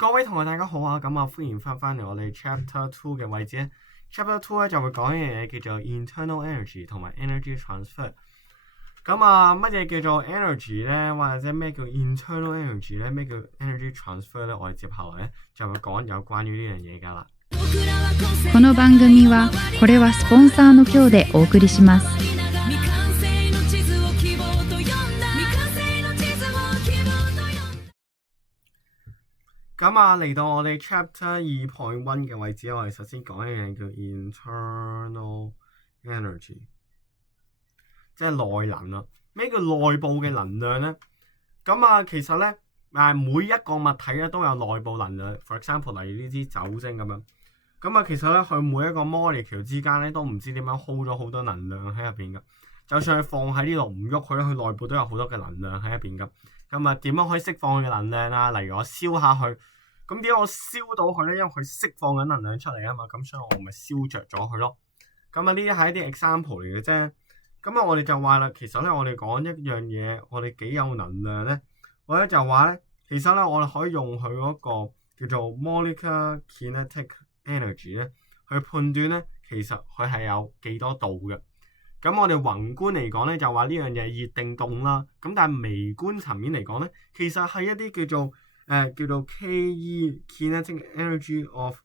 各位同學大家好啊，咁歡迎翻嚟我哋 Chapter 2嘅位置咧。Chapter 2咧就會講一樣嘢叫做 internal energy 同埋 energy transfer。乜嘢叫做 energy 咧，或者咩叫 internal energy 咧，咩叫 energy transfer 咧？我哋接下來咧就會講有關於呢樣嘢㗎啦。この番組はこれはスポンサーの協でお送りします。嚟到我哋 Chapter 2.1嘅位置，我哋首先講一樣叫 internal energy， 即係內能啦。咩叫內部嘅能量咧？其實咧每一個物體咧都有內部能量。For example， 例如呢支酒精咁樣。其實咧佢每一個 molecule 之間咧都唔知點樣 hold 咗好多能量喺入邊㗎。就算佢放喺呢度唔喐佢咧，佢內部都有好多嘅能量喺入邊㗎。點樣可以釋放佢嘅能量啊？例如我燒下佢，咁點解我燒到佢咧？因為佢釋放緊能量出嚟啊嘛，咁所以我咪燒着咗佢咯。呢啲係一啲 example 嚟嘅啫。我哋就話啦，其實咧我哋講一樣嘢，我哋幾有能量咧？我咧就話咧，其實咧我哋可以用佢嗰個叫做 molecular kinetic energy 咧，去判斷咧，其實佢係有幾多度嘅。我哋宏觀嚟講咧，就話呢樣嘢熱定凍啦。但係微觀層面嚟講咧，其實係一啲叫做 Ke kinetic energy of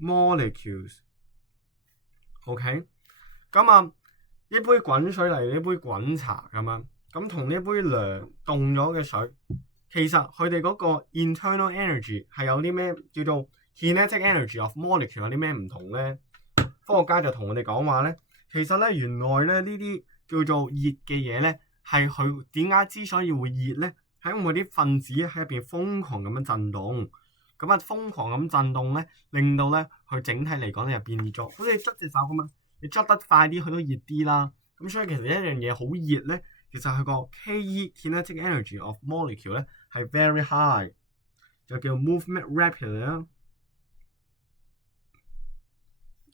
molecules。OK， 一杯滾水嚟，一杯滾茶咁樣，同呢杯涼凍咗嘅水，其實佢哋嗰個 internal energy 係有啲咩叫做 kinetic energy of molecule 有啲咩唔同咧？科學家就同我哋講話咧，其實咧原來咧呢啲叫做熱嘅嘢咧，係佢點解之所以會熱咧？係因為啲分子喺入邊瘋狂咁樣震動，瘋狂咁震動咧，令到咧佢整體嚟講咧就變熱咗。好似你捽隻手咁樣，你捽得快啲，佢都熱啲啦。所以其實一樣嘢好熱咧，其實佢個 Ke kinetic energy of molecule 咧係 very high， 就叫 movement rapidly 啦。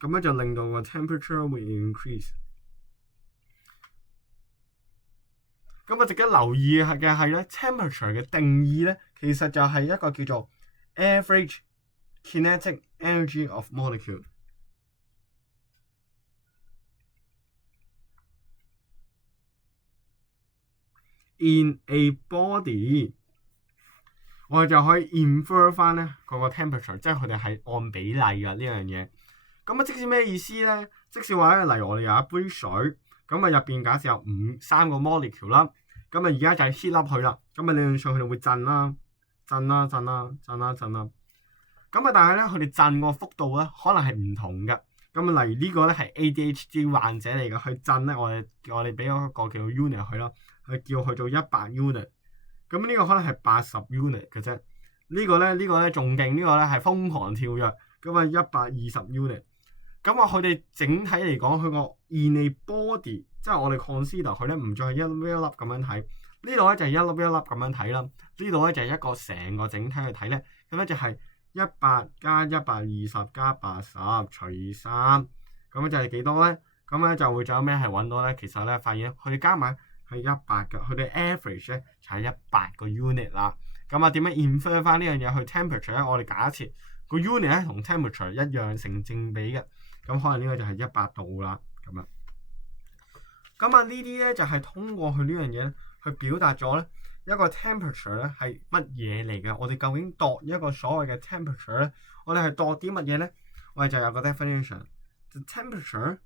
就令到個 temperature 會 increase。值得留意嘅係咧 temperature 嘅定義咧，其實就係一個叫做 average kinetic energy of molecule in a body。我哋就可以 infer 翻咧嗰個 temperature， 即係佢哋係按比例嘅呢樣嘢。即使咩意思咧？即使話咧，例如我哋有一杯水，入邊假設有3個 molecule 啦，而家就係 heat up 佢啦，理論上佢哋會震啦。但係咧，佢哋震個幅度咧，可能係唔同嘅。例如呢個咧係 ADHD 患者嚟嘅，佢震咧，我哋俾咗一個叫做 unit 佢啦，佢叫佢做100 unit。呢個可能係80 unit 嘅啫。呢個咧仲勁，呢個咧係瘋狂跳躍。120 unit。佢哋整體嚟講，佢個 in a body， 即係我哋 consider 佢咧，唔再係一粒一粒咁樣睇。呢度咧就係一粒一粒咁樣睇啦。呢度咧就係一個成個整體去睇咧。就係100加120加80除以3，就係幾多咧？就會仲有咩係揾到咧？其實咧發現佢哋加埋係100嘅，佢哋 average 咧就係100個 unit 啦。點樣 infer 翻呢樣嘢去 temperature 咧？我哋假設個 unit 咧同 temperature 一樣成正比嘅，可能呢個就係100度啦。呢啲咧就係通過佢呢樣嘢咧去表達咗咧一個 temperature 咧係乜嘢嚟嘅。我哋究竟度一個所謂嘅 temperature 咧，我哋係度啲乜嘢咧？我哋就有個 definition。The temperature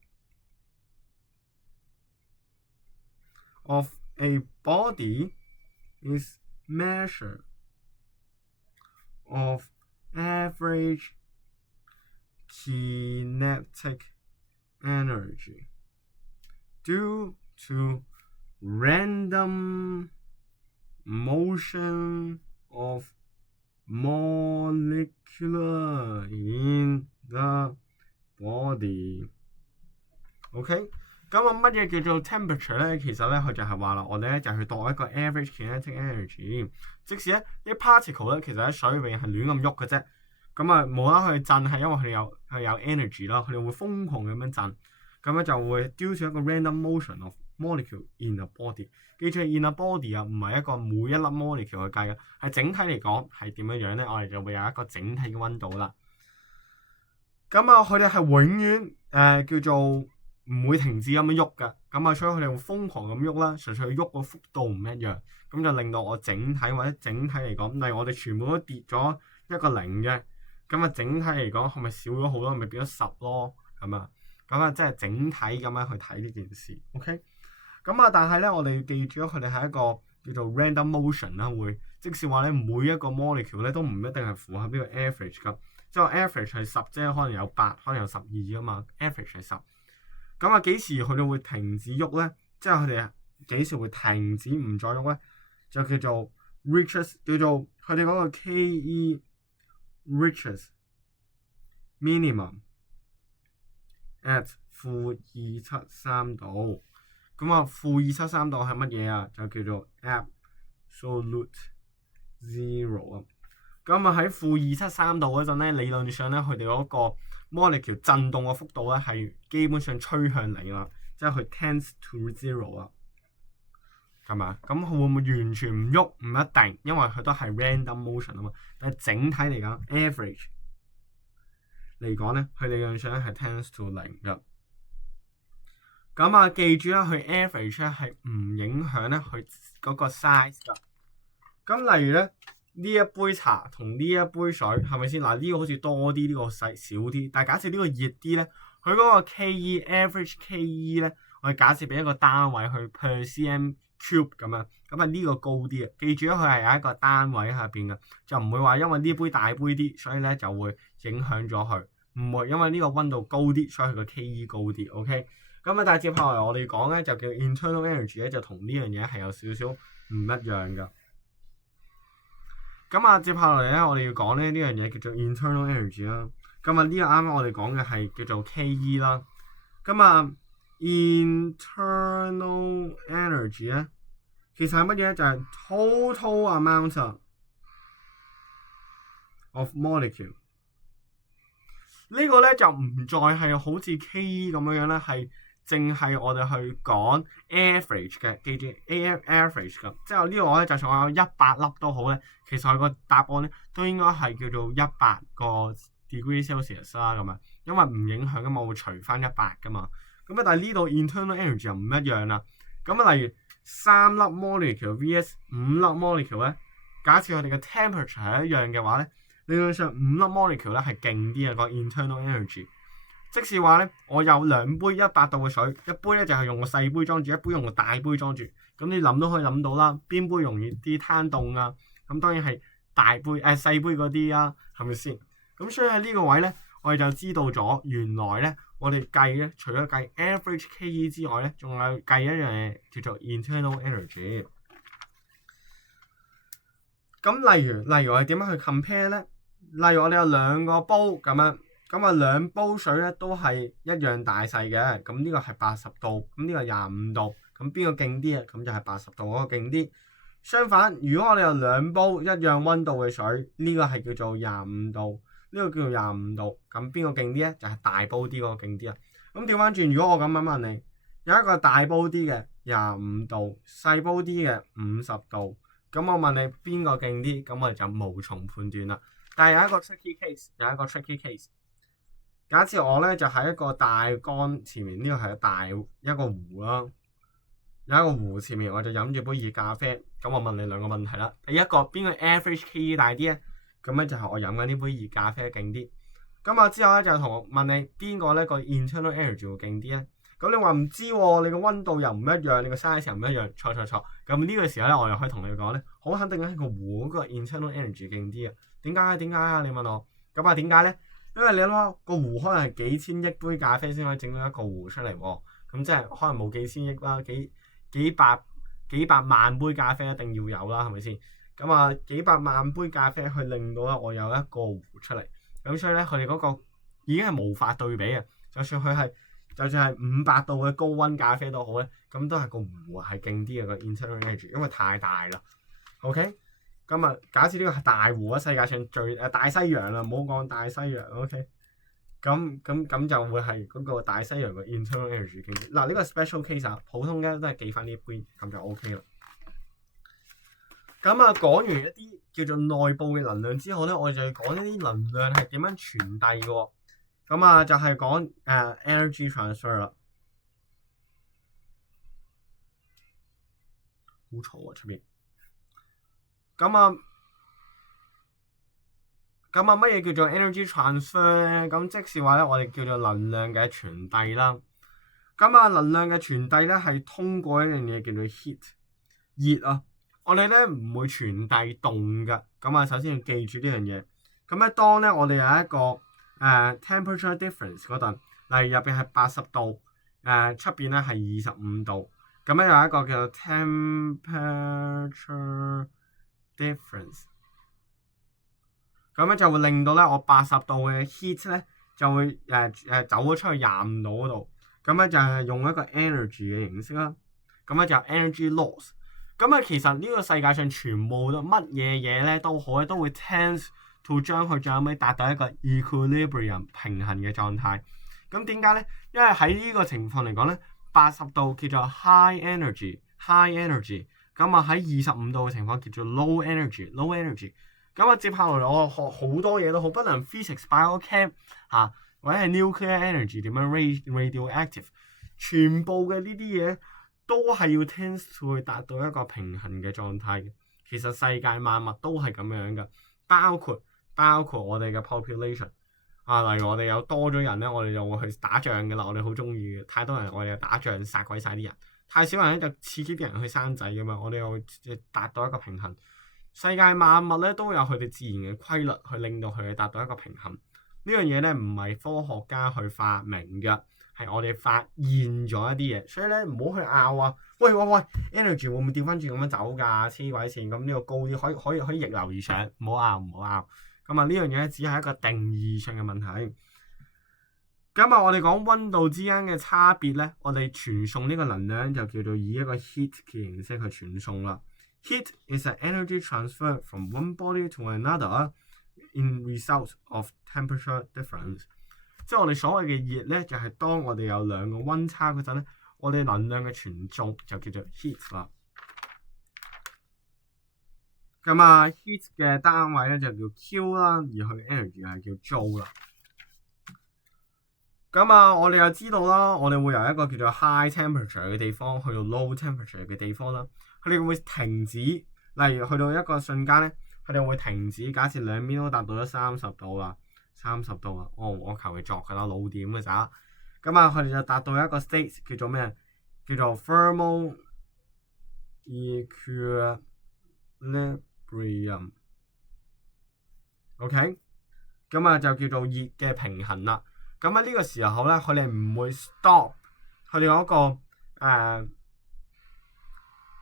of a body is measure of average kinetic energy due to random motion of molecule in the body。 OK， 乜嘢叫做 temperature 咧？其實咧佢就係話啦，我哋咧就去度一個 average kinetic energy。即使咧啲 particle 咧其實喺水入邊係亂咁喐嘅啫。冇啦去震係因為佢有 energy 啦，佢哋會瘋狂咁樣震。就會 due to 一個 random motion of molecule in a body。記住 in a body 啊，唔係一個每一粒 molecule 去計嘅，係整體嚟講係點樣樣咧？我哋就會有一個整體嘅溫度啦。咁啊，佢哋係永遠叫做唔會停止咁樣喐㗎。咁啊，所以佢哋會瘋狂咁喐啦，純粹喐個幅度唔一樣，咁就令到我整體或者整體嚟講，例如我哋全部都跌咗一個零嘅，咁啊整體嚟講係咪少咗好多？咪變咗10咯，係咪？咁啊，即係整體咁樣去睇呢件事。OK。咁啊，但係咧，我哋要記住咗佢哋係一個叫做 random motion 啦，會即是話咧，每一個 molecule 咧都唔一定係符合呢個 average 㗎。即係 average 係10啫，可能有8，可能有12啊嘛。average 係10。咁啊，幾時佢哋會停止喐咧？即係佢哋幾時會停止唔再喐咧？就叫做 reaches， 叫做佢哋嗰個 Ke reaches minimum at -273度。咁啊，-273度係乜嘢啊？就叫做 absolute zero 啊。咁啊喺-273度嗰陣咧，理論上咧佢哋嗰個 molecule 震動嘅幅度咧係基本上趨向0啦，即係佢 tends to zero 啊。係嘛？咁佢會唔會完全唔喐？唔一定，因為佢都係 random motion 啊嘛。但係整體嚟講 ，average 嚟講咧，佢理論上咧係 tends to 0嘅。咁啊，記住啦，佢 average 咧係唔影響咧佢嗰個 size 㗎。咁例如咧，呢一杯茶同呢一杯水係咪先？嗱，呢個好似多啲，呢個細少啲。但係假設呢個熱啲咧，佢嗰個 Ke average Ke 咧，我哋假設俾一個單位去 per cm cube 咁樣，咁啊呢個高啲啊。記住咗佢係有一個單位下邊嘅，就唔會話因為呢杯大杯啲，所以咧就會影響咗佢。唔會因為呢個溫度高啲，所以佢個 Ke 高啲。OK。咁啊，但係接下來我哋講咧就叫 internal energy 咧，就同呢樣嘢係有少少唔一樣㗎。咁啊，接下來咧我哋要講咧呢樣嘢叫做 internal energy 啦。咁啊，呢個啱啱我哋講嘅係叫做 Ke 啦。咁啊 internal energy 咧，其實係乜嘢？就係 total amount of molecule。呢個咧就唔再係好似 Ke 咁樣咧，係淨係我哋去講 average 嘅，記住 average 㗎。即係呢個咧，就算我有100粒都好咧，其實佢個答案咧都應該係叫做100個 degree Celsius 啦咁樣，因為唔影響㗎嘛，我會除翻100㗎嘛。咁啊，但係呢度 internal energy 就唔一樣啦。咁啊，例如3粒 molecule vs 5粒 molecule 咧，假設我哋嘅 temperature 係一樣嘅話咧，理論上5粒 molecule 咧係勁啲嘅個 internal energy。即是話咧，我有2杯100度嘅水，一杯咧就係用個細杯裝住，一杯用個大杯裝住。咁你諗都可以諗到啦，邊杯容易啲攤凍啊？咁當然係大杯細杯嗰啲啊，係咪先？咁所以喺呢個位咧，我哋就知道咗原來咧，我哋計咧，除咗計 average Ke 之外咧，仲有計一樣嘢叫做 internal energy。咁例如我哋點樣去 compare 咧？例如我哋有2個煲咁樣。咁啊，2煲水咧都係一樣大細嘅，咁呢個係80度，咁呢個25度，咁邊個勁啲啊？咁就係80度嗰個勁啲。相反，如果我哋有2煲一樣溫度嘅水，呢個係叫做25度，呢個叫做25度，咁邊個勁啲咧？就係大煲啲嗰個勁啲啊。咁調翻轉，如果我咁樣問你，有一個大煲啲嘅25度，細煲啲嘅50度，咁我問你邊個勁啲？咁我哋就無從判斷啦。但係有一個 tricky case。假設我咧就喺一個大缸前面，呢個係一個壺啦，有一個壺前面，我就飲住杯熱咖啡。咁我問你2個問題啦。第一個，邊個 average Ke 大啲咧？咁咧就係我飲緊呢杯熱咖啡勁啲。咁啊之後咧就問你邊個咧個 internal energy 會勁啲咧？咁你話唔知喎，你個溫度又唔一樣，你個 size 又唔一樣，錯。咁呢個時候咧，我又可以同你講咧，好肯定係個壺嗰個 internal energy 勁啲啊。點解啊？你問我。咁啊點解咧？因為你諗下個壺可能係幾千億杯咖啡先可以整到一個壺出嚟喎，咁即係可能冇幾千億啦，幾百萬杯咖啡一定要有啦，係咪先？咁啊幾百萬杯咖啡去令到我有一個壺出嚟，咁所以咧佢哋嗰個已經係無法對比嘅。就算係500度嘅高溫咖啡都好咧，咁都係個壺係勁啲嘅個 internal energy，因為太大啦。OK。咁啊，假設呢個係大湖啊，世界上最大西洋啦，唔好講大西洋 ，OK。咁就會係嗰個大西洋嘅 internal energy 經驗。嗱，呢個 special case 啊，普通嘅都係記翻呢一杯，咁就 OK 啦。咁啊，講完一啲叫做內部嘅能量之後咧，我哋就要講一啲能量係點樣傳遞嘅喎。咁啊，就係講energy transfer 啦。好嘈啊出邊。咁啊，乜嘢叫做 energy transfer 咧？咁即是話咧，我哋叫做能量嘅傳遞啦。咁啊，能量嘅傳遞咧係通過一樣嘢叫做 heat 熱啊。我哋咧唔會傳遞凍㗎。咁啊，首先要記住呢樣嘢。咁咧，當咧我哋有一個temperature difference 嗰陣，例如入邊係80度，出邊咧係25度，咁咧有一個叫做 temperature difference， 咁咧就會令到咧我80度嘅 heat 咧就會走咗出去25度嗰度，咁咧就係用一個 energy 嘅形式啦，咁咧就 energy loss。咁啊，其實呢個世界上全部都乜嘢嘢咧都好咧，都會 tend to 將佢最後尾達到一個 equilibrium 平衡嘅狀態。咁點解咧？因為喺呢個情況嚟講咧，80度叫做 high energy， 咁啊喺25度嘅情況叫做 low energy。咁啊，接下來我學好多嘢都好，不論 physics、biochem 嚇，或者係 nuclear energy 點樣 radioactive， 全部嘅呢啲嘢都係要 tend to 去達到一個平衡嘅狀態嘅。其實世界萬物都係咁樣嘅，包括我哋嘅 population 啊，例如我哋有多咗人咧，我哋就會去打仗嘅啦。我哋好中意嘅，太多人我哋就打仗殺鬼晒啲人，太少人咧就刺激啲人去生仔噶嘛。我哋又會達到一個平衡。世界萬物咧都有佢哋自然嘅規律，去令到佢哋達到一個平衡。呢樣嘢咧唔係科學家去發明嘅，係我哋發現咗一啲嘢，所以咧唔好去拗啊！喂 ，energy 會唔會調翻轉咁樣走㗎？黐鬼線，咁呢個高啲可以逆流而上，唔好拗。咁啊呢樣嘢只係一個定義上嘅問題。咁啊，我哋講溫度之間嘅差別咧，我哋傳送呢個能量就叫做以一個 heat 嘅形式去傳送啦。Heat is an energy transfer from one body to another in result of temperature difference。即係我哋所謂嘅熱咧，就係當我哋有兩個溫差嗰陣咧，我哋能量嘅傳送就叫做 heat 啦。咁啊 ，heat 嘅單位咧就叫 Q 啦，而佢 energy 係叫 Joule 啦。咁啊，我哋又知道啦，我哋會由一個叫做 high temperature 嘅地方去到 low temperature 嘅地方啦。佢哋會停止，例如去到一個瞬間咧，佢哋會停止。假設兩邊都達到咗30度啦。我求其作㗎啦，老點嘅咋？咁啊，佢哋就達到一個 state 叫做咩？叫做 thermal equilibrium。OK， 咁啊就叫做熱嘅平衡啦。咁喺呢個時候咧，佢哋唔會 stop 佢哋嗰個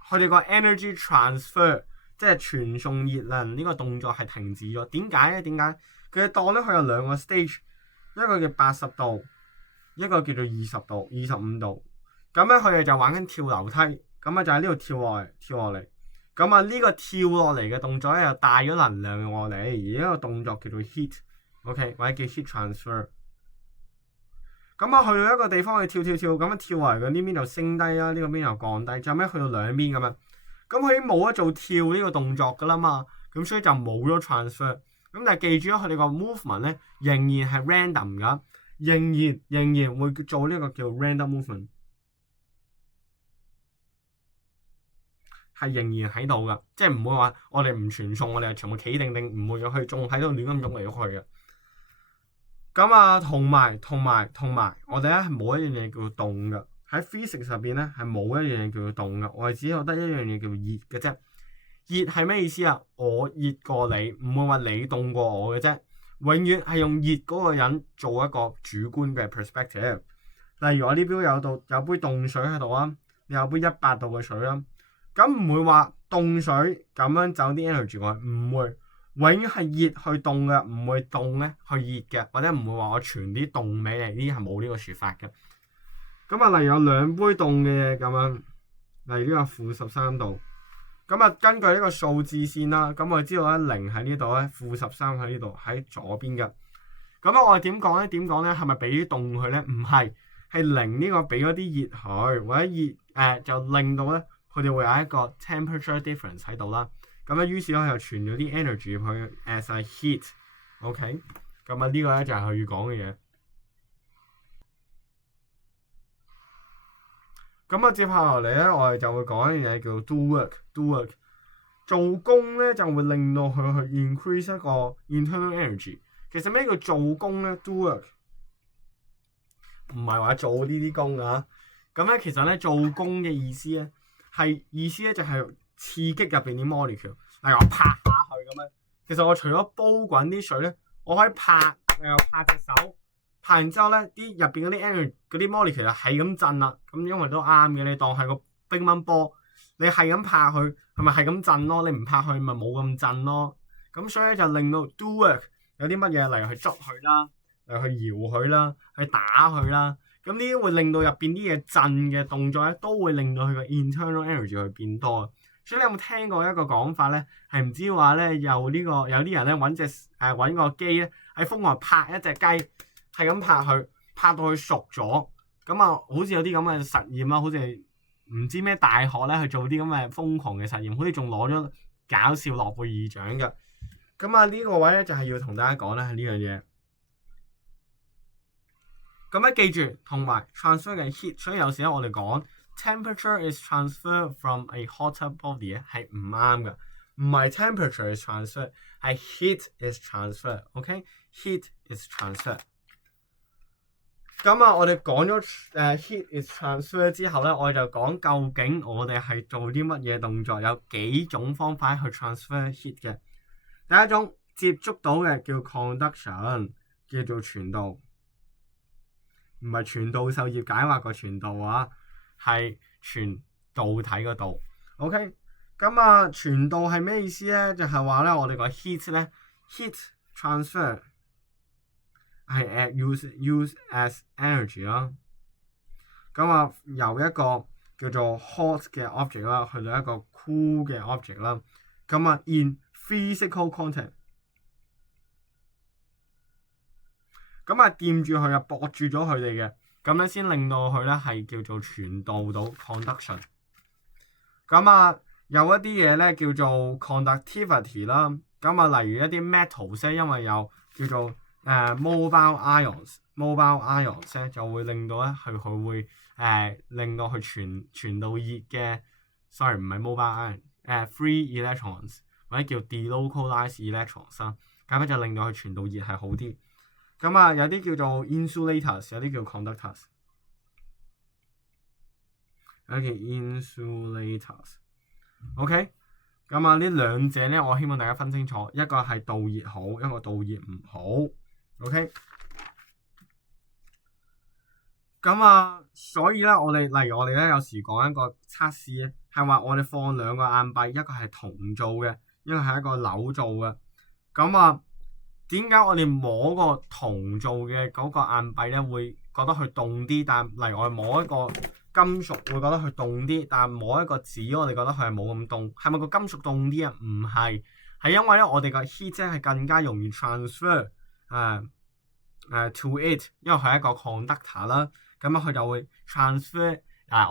佢哋個 energy transfer， 即係傳送熱能呢個動作係停止咗。點解咧？佢哋當咧佢有兩個 stage， 一個叫80度，一個叫做20度、25度。咁咧佢哋就玩緊跳樓梯，咁啊就喺呢度跳落嚟。咁啊呢個跳落嚟嘅動作咧又帶咗能量落嚟，而呢個動作叫做 heat，OK， 或者叫 heat transfer。咁啊去到一個地方去跳，咁啊跳落嚟嘅呢邊就升低啦，呢個邊又降低，最後尾去到兩邊咁樣。咁佢已經冇得做跳呢個動作噶啦嘛，咁所以就冇咗 transfer。咁但係記住佢哋個 movement 咧仍然係 random 噶，仍然會做呢個叫 random movement， 係仍然喺度噶，即係唔會話我哋唔傳送，我哋係全部企定，唔會去仲喺度亂咁喐嚟喐去嘅。咁啊，同埋，我哋咧係冇一樣嘢叫做凍嘅。喺 physics 入邊咧係冇一樣嘢叫做凍嘅，我哋只有得一樣嘢叫做熱嘅啫。熱係咩意思啊？我熱過你，唔會話你凍過我嘅啫。永遠係用熱嗰個人做一個主觀嘅 perspective。例如我呢邊有杯凍水喺度啊，你有杯100度嘅水啦，咁唔會話凍水咁樣走啲 energy 過去，唔會。永遠係熱去凍嘅，唔會凍咧去熱嘅，或者唔會話我傳啲凍俾你，呢啲係冇呢個説法嘅。咁啊，例如有兩杯凍嘅嘢咁樣，例如呢個-13度。咁啊，根據呢個數字線啦，咁我知道咧0喺呢度咧，-13喺呢度喺左邊嘅。咁我哋點講咧？係咪俾啲凍佢咧？唔係，係零呢個俾咗啲熱佢，或者熱就令到咧佢哋會有一個 temperature difference 喺度啦。咁咧於是咧又傳咗啲 energy 入去 as a heat。OK， 咁啊呢個咧就係佢要講嘅嘢。咁啊接下落嚟咧，我哋就會講一樣嘢叫 do work。做工咧就會令到佢去 increase 一個 internal energy。其實咩叫做工咧 ？do work 唔係話做呢啲工啊。咁咧其實咧做工嘅意思咧就係刺激入邊啲 molecule。例如我拍下去咁樣，其實我除咗煲滾啲水咧，我可以拍隻手，拍完之後咧啲入邊嗰啲 energy 嗰啲 molecule 其實係咁震啦。咁因為都啱嘅，你當係個乒乓波。你係咁拍佢，係咪係咁震咯？你唔拍佢，咪冇咁震咯。咁所以就令到 do work 有啲乜嘢，例如去捉佢啦，例如去搖佢啦，去打佢啦。咁呢啲會令到入邊啲嘢震嘅動作咧，都會令到佢個 internal energy 去變多。所以你有冇聽過一個講法咧？係唔知話咧有啲人咧揾個機咧喺瘋狂拍一隻雞，係咁拍佢，拍到佢熟咗。咁啊，好似有啲咁嘅實驗啦，好似係唔知咩大學咧去做啲咁嘅瘋狂嘅實驗，好似仲攞咗搞笑諾貝爾獎㗎。咁啊呢個位咧就係要同大家講咧係呢樣嘢。咁咧記住同埋 transfer 嘅 heat， 所以有時咧我哋講 temperature is transferred from a hotter body 咧係唔啱㗎，唔係 temperature is transferred， 係 heat is transferred。OK，heat is transferred。咁啊，我哋講咗heat is transferred 之後咧，我哋就講究竟我哋係做啲乜嘢動作，有幾種方法去 transfer heat 嘅。第一種接觸到嘅叫 conduction， 叫做傳導，唔係傳導授業解惑個傳導啊，係傳導體個導。OK， 咁啊傳導係咩意思咧？就係話咧，我哋個 heat 咧 heat transfer。係 use as energy 啦，咁啊由一個叫做 hot 嘅 object 啦，去到一個 cool 嘅 object 啦，咁啊 in physical contact， 咁啊掂住佢啊，駁住咗佢哋嘅，咁咧先令到佢咧係叫做傳導到 conduction。咁啊有一啲嘢咧叫做 conductivity 啦，咁啊例如一啲 metals 咧，因為有叫做mobile ions 咧就會令到咧佢會令到佢傳導熱嘅 sorry 唔係 mobile ion，free electrons 或者叫 delocalized electrons 啦，咁咧就令到佢傳導熱係好啲。咁啊有啲叫做 insulators， 有啲叫 conductors， 有啲叫 insulators。OK， 咁啊呢兩者咧我希望大家分清楚，一個係導熱好，一個導熱唔好。OK， 咁啊，所以咧，例如我哋咧有時講一個測試咧，係話我哋放兩個硬幣，一個係銅做嘅，一個係一個鈾做嘅。咁啊，點解我哋摸個銅做嘅嗰個硬幣咧會覺得佢凍啲？但例如我哋摸一個金屬會覺得佢凍啲，但摸一個紙我哋覺得佢係冇咁凍。係咪個金屬凍啲啊？唔係，係因為咧我哋個 heat 咧係更加容易 transfer。to it， 因為佢係一個 conductor 啦，咁啊佢就會 transfer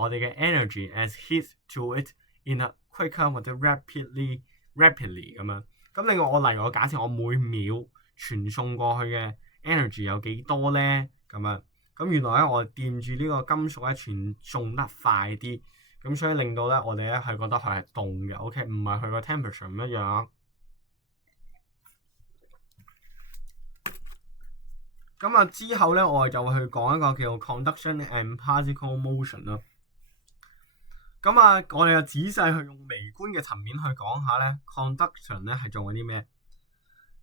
我哋嘅 energy as heat to it in a quicker 或者 rapidly 咁樣。咁另外例如我假設我每秒傳送過去嘅 energy 有幾多咧？咁樣咁原來咧我掂住呢個金屬咧傳送得快啲，咁所以令到咧我哋咧係覺得佢係凍嘅。OK， 唔係佢個 temperature 唔一樣。咁啊之後咧，我哋就會去講一個叫 conduction and particle motion 啦。咁啊，我哋就仔細去用微觀嘅層面去講下咧 conduction 咧係做緊啲咩。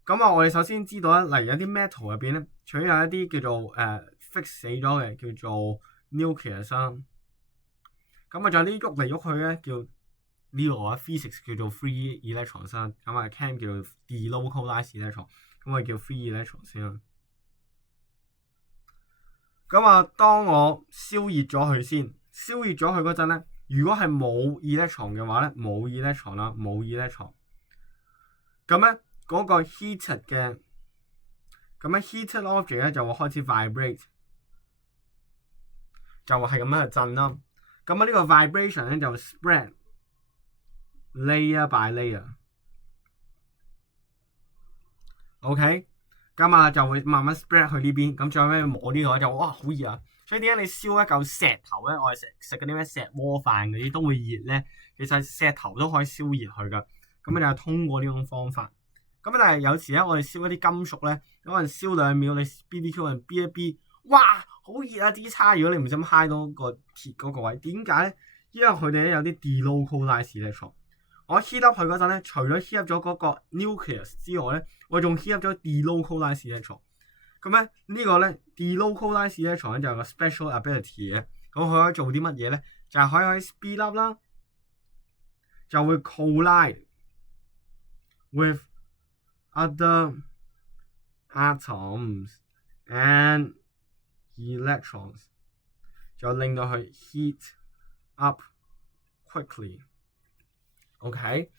咁啊，我哋首先知道咧，例如一啲 metal 入邊咧，除咗有一啲叫做fix 死咗嘅叫做 nucleus 啦。咁啊，仲有啲喐嚟喐去咧，叫呢個啊 physics 叫做 free electrons 啦。咁啊 chem 叫做 delocalized electron， 咁我哋叫 free electrons 先啦。咁啊，當我燒熱咗佢先，燒熱咗佢嗰陣咧，如果係冇 electron 嘅話咧，冇 electron 啦，冇 electron。咁咧嗰個 heated 嘅咁咧 heated object 咧就會開始 vibrate， 就係咁樣去震啦。咁啊呢個 vibration 咧就 spread layer by layer。OK， 咁啊就會慢慢 spread 去呢邊。咁最後咧摸呢個就哇好熱啊！所以點解你燒一嚿石頭咧？我哋食嗰啲咩石鍋飯嗰啲都會熱咧。其實石頭都可以燒熱佢噶。咁你就通過呢種方法。咁但係有時咧，我哋燒一啲金屬咧，可能燒2秒，你 BBQ 人 B 一 B， 哇好熱啊！支叉，如果你唔想揩到個鐵嗰個位，點解咧？因為佢哋咧有啲 delocalized electron。我 heat up 佢嗰陣咧，除咗 heat up 咗嗰個 nucleus 之外咧，我仲 heat up 咗 delocalized electron。咁咧呢個咧 delocalized electron 咧就有個 special ability 嘅。咁佢可以做啲乜嘢咧？就係可以 speed up 啦，就會 collide with other atoms and electrons， 就令到佢 heat up quickly。OK，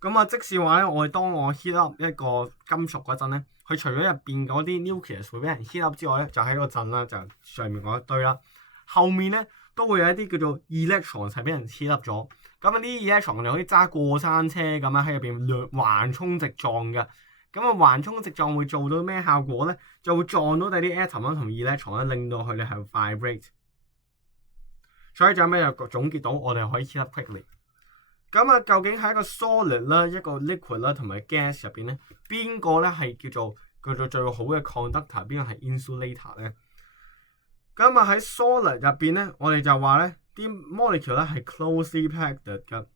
咁啊，即使話咧，當我 heat up 一個金屬嗰陣咧，佢除咗入邊嗰啲 nucleus 會俾人 heat up 之外咧，就喺個陣啦，就上面嗰一堆啦，後面咧都會有一啲叫做 electrons 係俾人 heat up 咗。咁啊，呢啲 electron 就好似揸過山車咁樣喺入邊橫衝直撞嘅。咁啊，橫衝直撞會做到咩效果咧？就會撞到第啲 atom 啦同 electron 咧，令到佢哋係 vibrate。所以最後尾就總結到，我哋可以 heat up quickly。咁啊，究竟喺一個 solid 啦、一個 liquid 啦同埋 gas 入邊咧，邊個咧係叫做最好嘅 conductor， 邊個係 insulator 咧？咁啊喺 solid 入邊咧，我哋就話咧啲 molecule 咧係 closely packed 㗎。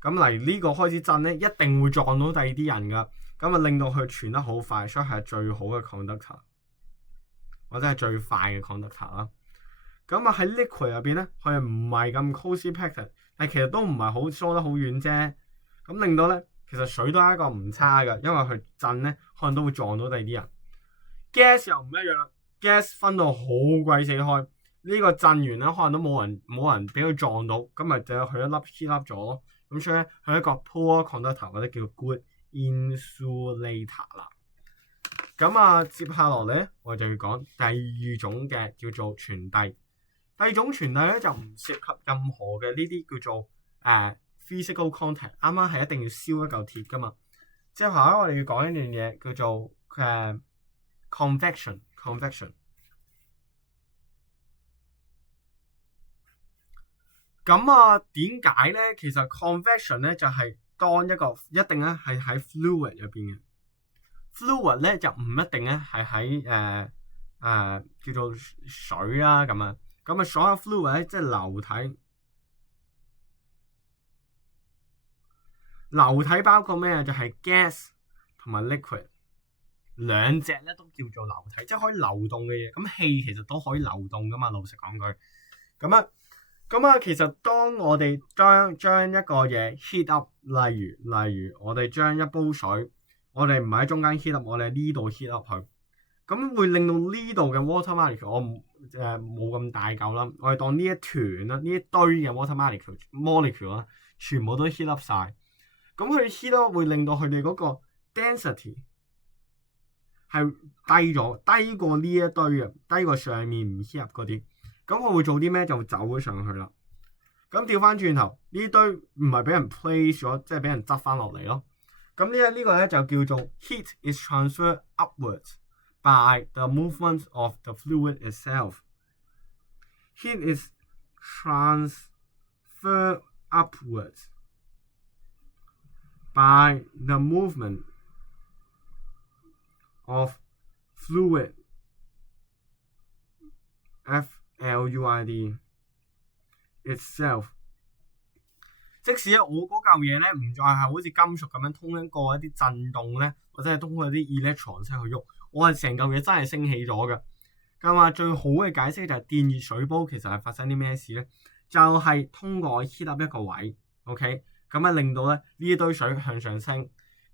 咁例如呢個開始震咧，一定會撞到第二啲人㗎。咁啊，令到佢傳得好快，所以係最好嘅 conductor， 或者係最快嘅 conductor 啦。咁啊喺 liquid 入邊咧，佢係唔係咁 closely packed， 但其實都唔係好疏得好遠啫。咁令到咧，其實水都係一個唔差嘅，因為佢震咧可能都會撞到第二啲人。gas 又唔一樣 ，gas 分到好鬼死開，呢個震完咧可能都冇人俾佢撞到，咁咪就佢一粒 heat up 咗。咁所以咧，佢一個 poor conductor 或者叫 good insulator 啦。咁啊，接下落嚟咧，我就要講第二種嘅叫做傳遞。第二種傳遞咧就唔涉及任何嘅呢啲叫做physical contact。啱啱係一定要燒一嚿鐵噶嘛。之後咧，我哋要講一樣嘢叫做convection。咁啊，點解咧？其實 convection 咧就係當一個一定咧係喺 fluid 入邊嘅 fluid 咧就唔一定咧係喺叫做水啦咁啊。咁啊，所有 fluid 咧即係流體包括咩啊？就係 gas 同埋 liquid 兩隻咧都叫做流體，即係可以流動嘅嘢。咁氣其實都可以流動噶嘛，老實講句。咁啊，其實當我哋將一個嘢 heat up， 例如我哋將一煲水，我哋唔係喺中間 heat up， 我哋喺呢度 heat up 佢，咁會令到呢度嘅 water molecule 我冇咁大嚿啦，我哋當呢一團啦，呢一堆嘅 water molecule 啦，全部都 heat up 晒。咁佢 heat up 會令到佢哋嗰個 density 係低咗，低過呢一堆嘅，低過上面唔 heat up 嗰啲。咁我會做啲咩？就走咗上去啦。咁調翻轉頭，呢堆唔係俾人 place 咗，即係俾人執翻落嚟咯。咁呢個咧就叫做 heat is transferred upwards by the movement of the fluid itself. Heat is transferred upwards by the movement of fluid. Fluid itself， 即使我嗰嚿嘢咧唔再係好似金屬咁樣通過一啲震動咧，或者係通過一啲 electron 先去喐，我係成嚿嘢真係升起咗嘅。咁啊，最好嘅解釋就係電熱水煲其實係發生啲咩事咧？就係通過 heat up 一個位 ，OK， 咁啊令到咧呢一堆水向上升，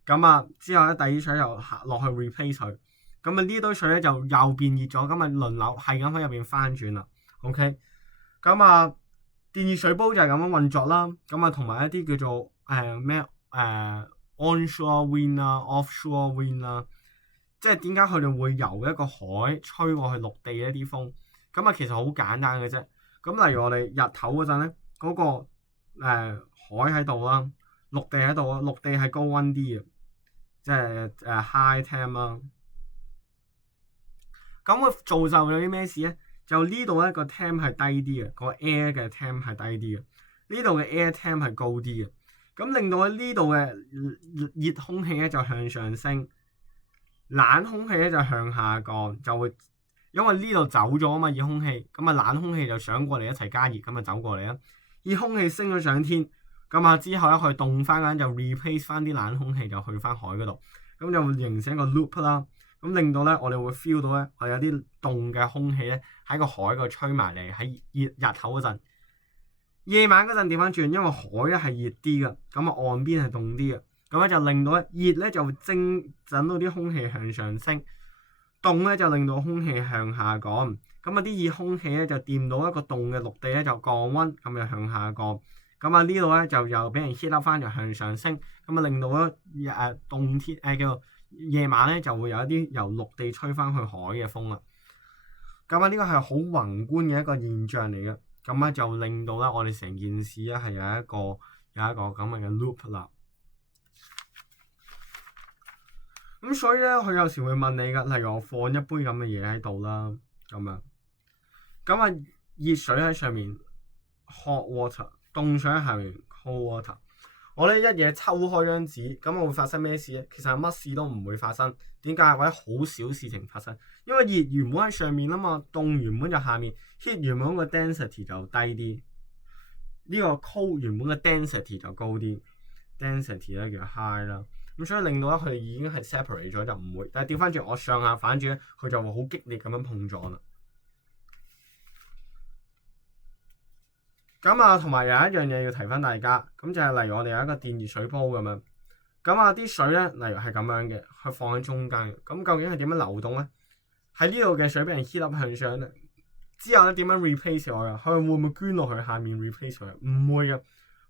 咁啊之後咧第二水又落去 replace 佢。咁啊呢堆水咧就又變熱咗，咁啊輪流係咁喺入邊翻轉啦。OK， 咁啊電熱水煲就係咁樣運作啦。咁啊同埋一啲叫做onshore wind 啦、offshore wind 啦，即係點解佢哋會由一個海吹過去陸地嘅一啲風？咁啊，其實好簡單嘅啫。咁例如我哋日頭嗰陣咧，嗰個海喺度啦，陸地喺度啊，陸地係高溫啲嘅，即係high temp 啦。咁會造就有啲咩事咧？就呢度咧個 temp 係低啲嘅，個 air 嘅 temp 係低啲嘅，呢度嘅 air temp 係高啲嘅。咁令到喺呢度嘅熱空氣咧就向上升，冷空氣咧就向下降，就會因為呢度走咗啊嘛，熱空氣，咁啊冷空氣就上過嚟一齊加熱，咁啊走過嚟啦。熱空氣升咗上天，咁啊之後咧佢凍翻緊就 replace 翻啲冷空氣就去翻海嗰度，咁就會形成一個 loop 啦。咁令到咧我哋會 feel 到咧，我有啲凍嘅空氣咧喺個海嗰度吹埋嚟，喺日頭嗰陣。夜晚嗰陣調翻轉，因為海咧係熱啲嘅，咁啊岸邊係凍啲嘅，咁咧就令到咧熱咧就會整到啲空氣向上升，凍咧就令到空氣向下降。咁啊啲熱空氣咧就掂到一個凍嘅陸地咧就降溫，咁就向下降。咁啊呢度咧就又俾人 heat up 翻，就向上升，咁啊令到咧凍天叫做夜晚咧就會有一啲由陸地吹翻去海嘅風啦。咁啊呢個係好宏觀嘅一個現象嚟嘅。咁咧就令到咧我哋成件事咧係有一個咁嘅 loop 啦。咁所以咧佢有時會問你㗎，例如我放一杯咁嘅嘢喺度啦，咁樣，咁啊熱水喺上面 hot water， 凍水喺下面 cold water。我咧一嘢抽開張紙，咁我會發生咩事咧？其實乜事都唔會發生。點解？或者好少事情發生，因為熱原本喺上面啊嘛，凍原本就下面 ，heat 原本個 density 就低啲，呢個 cold 原本嘅 density 就高啲 ，density 咧叫 high 啦。咁所以令到咧佢哋已經係 separate 咗，就唔會。但係調翻轉我上下反轉咧，佢就會好激烈咁樣碰撞啦。咁啊，同埋有一樣嘢要提翻大家，咁就係例如我哋有一個電熱水煲咁樣，咁啊啲水咧，例如係咁樣嘅，佢放喺中間嘅，咁究竟係點樣流動咧？喺呢度嘅水俾人 heat up 向上咧，之後咧點樣 replace 佢啊？佢會唔會捐落去下面 replace 佢？唔會嘅，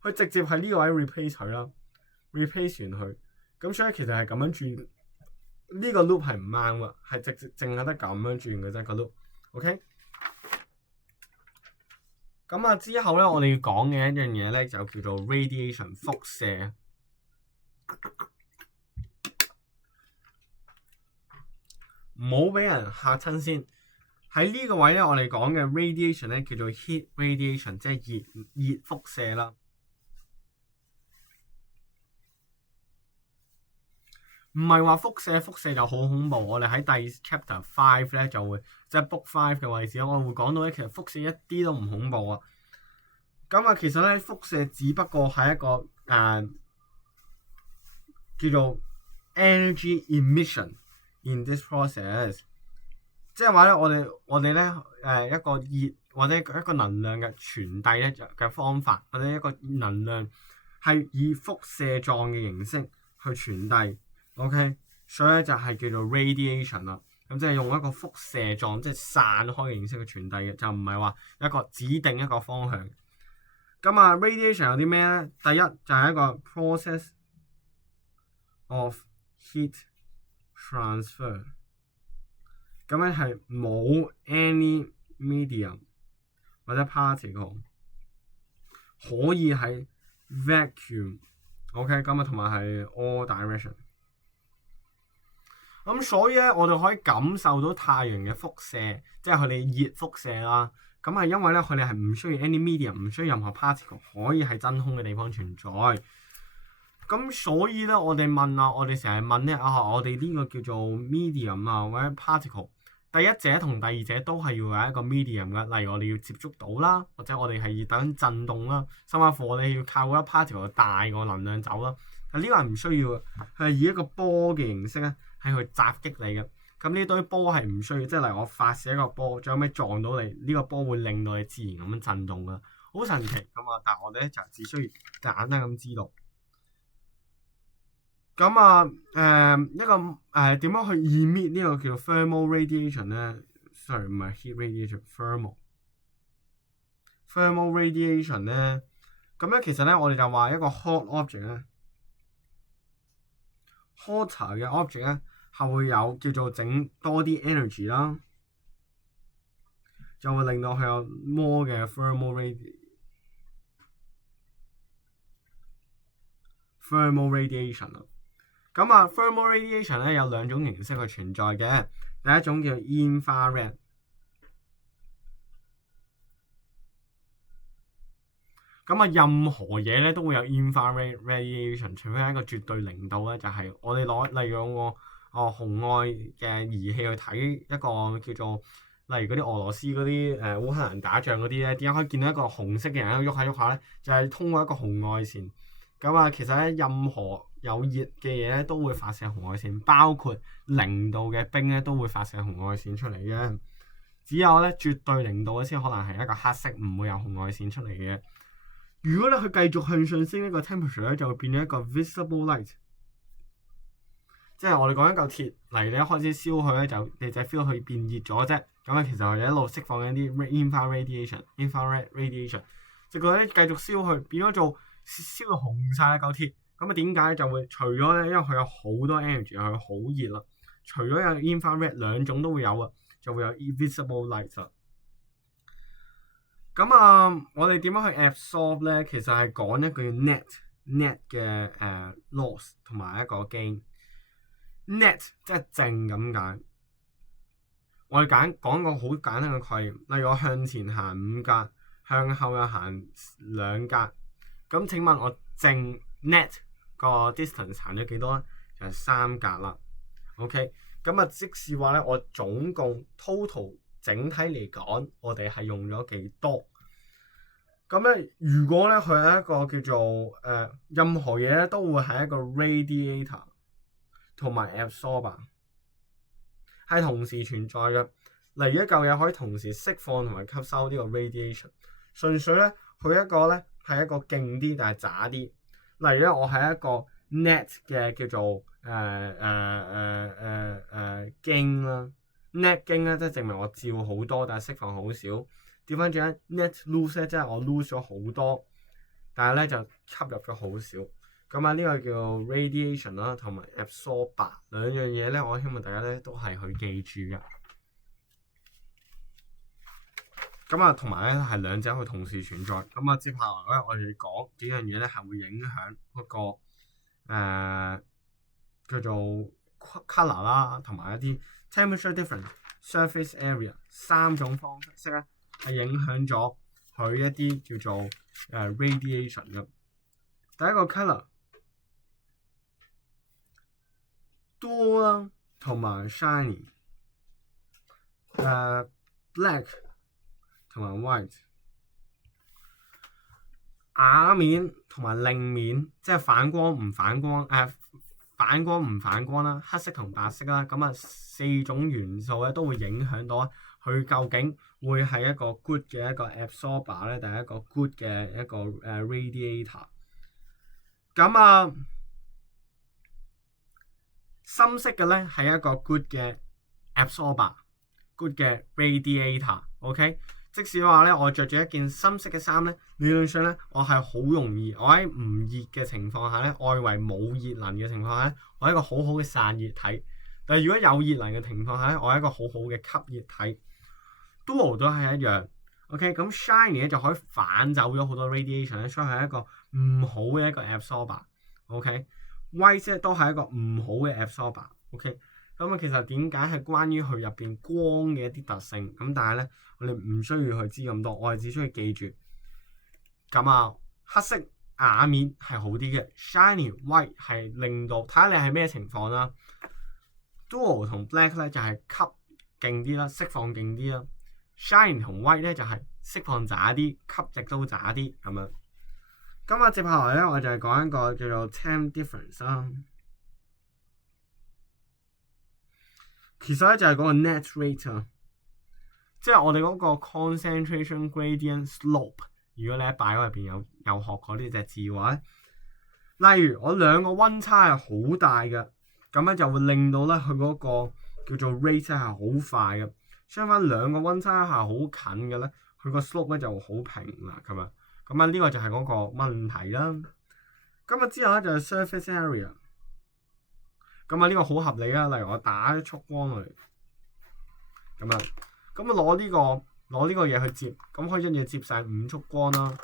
佢直接喺呢個位 replace 佢啦，replace 完佢，咁所以其實係咁樣轉，呢個 loop 係唔啱嘅，係淨係得咁樣轉嘅啫個 loop，OK？咁啊，之後咧，我哋要講嘅一樣嘢咧，就叫做 radiation 輻射。唔好俾人嚇親先。喺呢個位咧，我哋講嘅 radiation 咧叫做 heat radiation， 即係熱輻射啦。唔係話輻射就好恐怖。我哋喺第 chapter 5咧就會，即係 book 5嘅位置，我會講到咧，其實輻射一啲都唔恐怖啊。咁啊，其實咧輻射只不過係一個叫做 energy emission in this process， 即係話咧，我哋咧一個熱或者一個能量嘅傳遞咧嘅方法，或者一個能量係以輻射狀嘅形式去傳遞。OK， 所以咧就係叫做 radiation 啦。咁即係用一個輻射狀，即係散開嘅形式去傳遞嘅，就唔係話一個指定一個方向。咁啊 ，radiation 有啲咩咧？第一就係一個 process of heat transfer。咁咧係冇 any medium 或者 particle 可以喺 vacuum。OK， 咁啊同埋係 all direction。咁所以咧，我哋可以感受到太陽嘅輻射，即係佢哋熱輻射啦。咁係因為咧，佢哋係唔需要 any medium， 唔需要任何 particle 可以喺真空嘅地方存在。咁所以咧，我哋問啊，我哋成日問咧啊，我哋呢個叫做 medium 啊，或者 particle， 第一者同第二者都係要有一個 medium 嘅。例如我哋要接觸到啦，或者我哋係要等震動啦，甚至乎我哋要靠嗰一 particle 大個能量走啦。但呢個係唔需要嘅，係以一個波嘅形式咧，係去襲擊你嘅。咁呢堆波係唔需要，即係例如我發射一個波，最後尾撞到你，呢個波會令到你自然咁樣震動噶，好神奇咁啊！但係我哋咧就只需要簡單咁知道。咁啊一個點樣去 emit 呢個叫 thermal radiation 咧 ？sorry 唔係 heat radiation，thermal radiation 咧。咁咧其實咧我哋就話一個 hot object 咧。hotter 嘅 object 咧，係係會有叫做整多啲 energy 啦，就會令到佢有 more 嘅 thermal radiation 啦。咁啊 thermal radiation 咧有兩種形式去存在嘅，第一種叫 infrared。咁啊，任何嘢咧都會有 infrared radiation，除非係一個絕對零度咧，就係、我哋例如用個紅外嘅儀器去睇一個叫做，例如嗰啲俄羅斯嗰啲烏克蘭打仗嗰啲咧，點解可以見到一個紅色嘅人喺度喐下咧？就係、通過一個紅外線。咁啊，其實咧任何有熱嘅嘢咧都會發射紅外線，包括0度嘅冰咧都會發射紅外線出嚟嘅。只有咧絕對0度嘅先可能係一個黑色，唔會有紅外線出嚟嘅。如果咧佢繼續向上升呢個 temperature 咧，就會變咗一個 visible light，即係我哋講一嚿鐵嚟，你一開始燒佢咧，你就 feel 佢變熱咗啫。咁啊，其實佢一路釋放緊啲 infrared radiation， 就覺得繼續燒佢，變咗做燒到紅晒一嚿鐵。咁啊，點解就會除咗咧？因為佢有好多 energy， 佢好熱啦。除咗有 infrared 兩種都會有啊，就會有 visible light 啦。咁啊，我哋點樣去 absorb 咧？其實係講一個 net 嘅loss 同埋一個 gain。net 即係正咁解。我哋講個好簡單嘅概念，例如我向前行5格，向後又行2格。咁請問我正 net 個 distance 行咗幾多咧？就係3格啦。OK， 咁啊，即是話咧，我總共 total 整體嚟講，我哋係用咗幾多？咁咧，如果咧佢係一個叫做任何嘢咧，都會係一個 radiator 同埋 absorber 係同時存在嘅。例如一嚿嘢可以同時釋放同埋吸收呢個 radiation。純粹咧，佢一個咧係一個勁啲，但係渣啲。例如咧，我係一個 net 嘅叫做gain 啦，net gain 咧即係證明我照好多，但係釋放好少。調翻轉 net lose 咧，即係我 lose 咗好多，但係咧就吸入咗好少。咁啊，呢個叫 radiation 啦，同埋 absorber 兩樣嘢咧，我希望大家咧都係去記住嘅。咁啊，同埋咧係兩者去同時存在。咁啊，接下來咧我哋講幾樣嘢咧係會影響嗰個叫做 colour 啦，同埋一啲 temperature difference、surface area 3種方式咧係影響咗佢一啲叫做radiation 嘅。第一個 colour 多啦，同埋 shiny， black 同埋 white， 雅面同埋令面，即係反光唔反光，反光唔反光啦，黑色同白色啦，咁啊4種元素咧都會影響到佢究竟會係一個 good 嘅一個 absorber 咧，定係一個 good 嘅一個radiator。咁啊，深色嘅咧係一個 good 嘅 absorber，good 嘅 radiator。OK， 即使話咧我着住一件深色嘅衫咧，理論上咧我係好容易，我喺唔熱嘅情況下咧，外圍冇熱能嘅情況下咧，我係一個好好嘅散熱體。但係如果有熱能嘅情況下咧，我係一個好好嘅吸熱體。Duo 都係一樣。OK， 咁 shiny 咧就可以反走咗好多 radiation 咧，所以係一個唔好嘅一個 absorber。OK，white 咧都係一個唔好嘅 absorber。OK， 咁啊其實點解係關於佢入邊光嘅一啲特性？咁但係咧我哋唔需要去知咁多，我哋只需要記住。咁啊，黑色雅面係好啲嘅 ，shiny white 係令到睇下你係咩情況啦。Duo 同 black 咧就係吸勁啲啦，釋放勁啲啦。shine 同 white 咧就係釋放渣啲，吸亦都渣啲咁樣。咁啊，接下來咧我就係講一個叫做 temp difference 啦。其實咧就係嗰個 net rate 啊，即係我哋嗰個 concentration gradient slope。如果你喺 bio 入邊有學過呢隻字嘅話，例如我兩個溫差係好大嘅，咁咧就會令到咧佢嗰個叫做 rate 係好快嘅。相反兩個溫差係好近嘅咧，佢個 slope 咧就好平啦，咁啊，咁啊呢個就係嗰個問題啦。咁啊之後咧就係 surface area。咁啊呢個好合理啊。例如我打一束光落嚟，咁樣，咁啊攞呢個嘢去接，咁可以一嘢接晒5束光啦。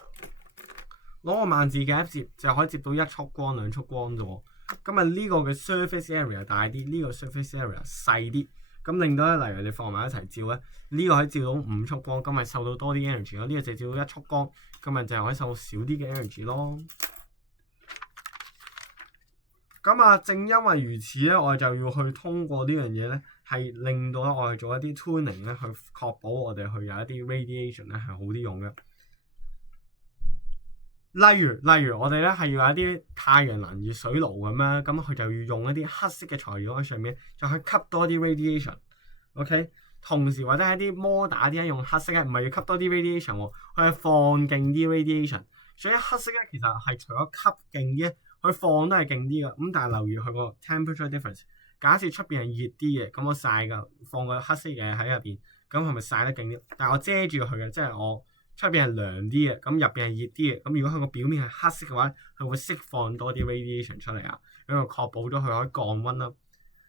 攞個萬字夾接就可以接到1束光、2束光啫喎。咁啊呢個嘅 surface area 大啲，呢個 surface area 細啲，咁令到咧，例如你放埋一齊照咧，呢個可以照到5束光，咁咪受到多啲 energy 咯。呢個就照到1束光，咁咪就係可以受到少啲嘅 energy 咯。咁啊，正因為如此咧，我哋就要去通過呢樣嘢咧，係令到我哋做一啲 tuning 咧，去確保我哋去有一啲 radiation 咧係好啲用嘅。例如我哋咧係要有一啲太陽能熱水爐咁樣，咁佢就要用一啲黑色嘅材料喺上面，就去吸多啲 radiation。OK， 同時或者係一啲摩打啲用黑色嘅，唔係要吸多啲 radiation 喎，佢係放勁啲 radiation。所以黑色咧其實係除咗吸勁啲，佢放都係勁啲嘅。咁但係留意佢個 temperature difference。假設出邊係熱啲嘅，咁我曬㗎，放個黑色嘢喺入邊，咁係咪曬得勁啲？但係我遮住佢嘅，即係我出邊係涼啲嘅，咁入邊係熱啲嘅。咁如果佢個表面係黑色嘅話，佢會釋放多啲 radiation 出嚟啊，咁就確保咗佢可以降溫啦。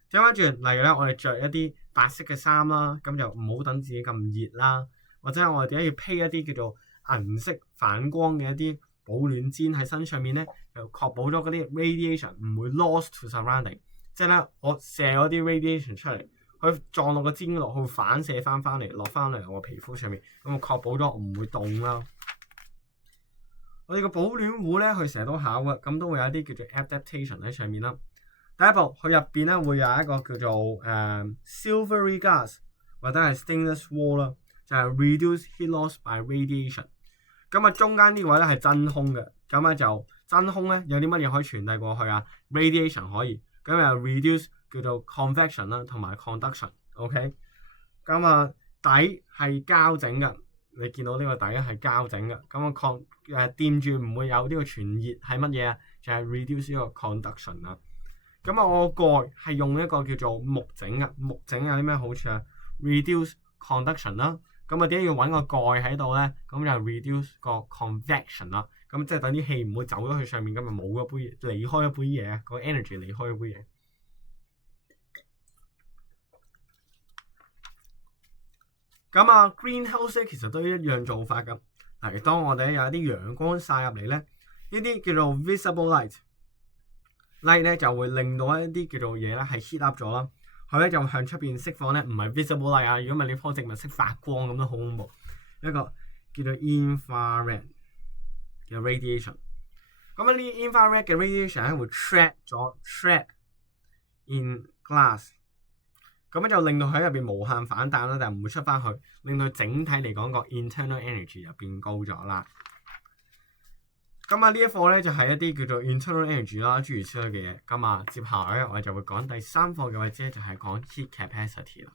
調翻轉，例如咧，我哋着一啲白色嘅衫啦，咁就唔好等自己咁熱啦。或者我哋點解要披一啲叫做銀色反光嘅一啲保暖氈喺身上面咧，就確保咗嗰啲 radiation 唔會 lost to surrounding。即係咧，我射嗰啲 radiation 出嚟，佢撞落個氈度，佢會反射翻嚟，落翻嚟我個皮膚上面，咁我確保咗我唔會凍啦。我哋個保暖壺咧，佢成日都考嘅，咁都會有一啲叫做 adaptation 喺上面啦。第一步，佢入邊咧會有一個叫做silvery gas 或者係 stainless wall 啦，就係 reduce heat loss by radiation。咁啊，中間呢個位咧係真空嘅，咁咧就真空咧有啲乜嘢可以傳遞過去啊 ？radiation 可以。咁又 reduce 叫做 convection 啦，同埋 conduction。OK， 咁啊底係膠整嘅，你見到呢個底係膠整嘅。咁啊掂住唔會有呢個傳熱係乜嘢啊？就係 reduce 呢個 conduction 啦。咁啊我個蓋係用一個叫做木整嘅，木整有啲咩好處啊 ？reduce conduction 啦。咁啊點解要揾個蓋喺度咧？咁就 reduce 個 convection 啦。咁即係等啲氣唔會走咗去上面，咁就冇嗰杯離開一杯嘢，個 energy 離開一杯嘢。咁啊 greenhouse 咧其實都一樣做法㗎。例如當我哋有一啲陽光曬入嚟咧，呢啲叫做 visible light 咧就會令到一啲叫做嘢咧係 heat up 咗啦。佢咧就向出邊釋放咧，唔係 visible light 啊。如果唔係你棵植物識發光咁都好恐怖。一個叫做 infrared 嘅 radiation， 咁啊呢 infrared 嘅 radiation 咧會 trap in glass， 咁就令到喺入邊無限反彈啦，但係唔會出翻去，令到整體嚟講個 internal energy 就變高咗啦。咁啊呢一課咧就係一啲叫做 internal energy 啦，諸如此類嘅嘢。咁啊接下來咧我哋就會講第3課嘅位置咧，就係講 heat capacity 啦。